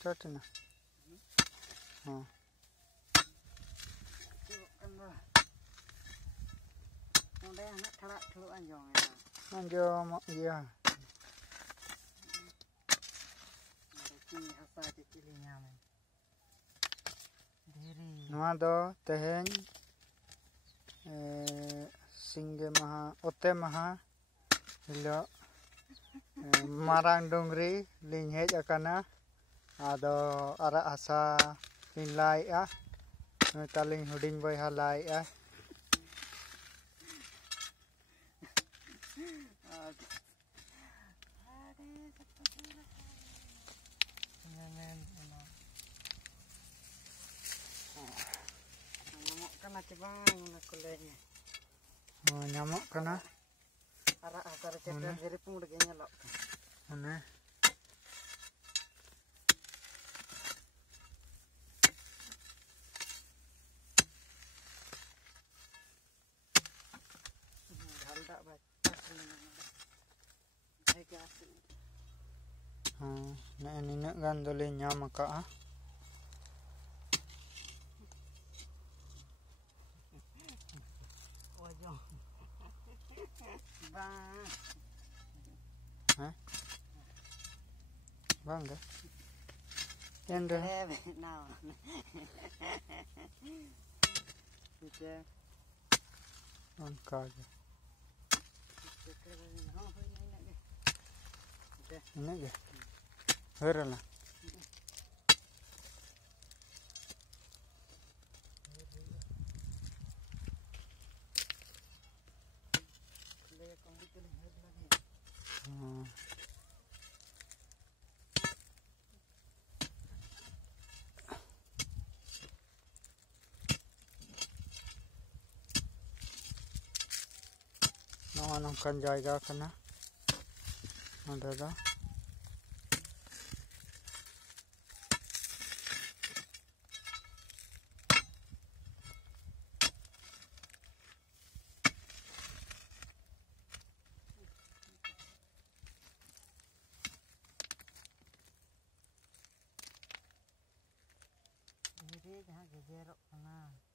Start na. Oh. Anjong iya. Nua do teheng singge maha ote maha hilo marang dongri ling hej akana ado ara asa ling lai a taling huding boy halai a nyamuk kana ara asar cepat dari pung udah nyelok mana nah ini nak gandole nyamak ah bangga tenda on kaga ini ge herala nongkan jaga kana ada dah ini jahang gejerok kana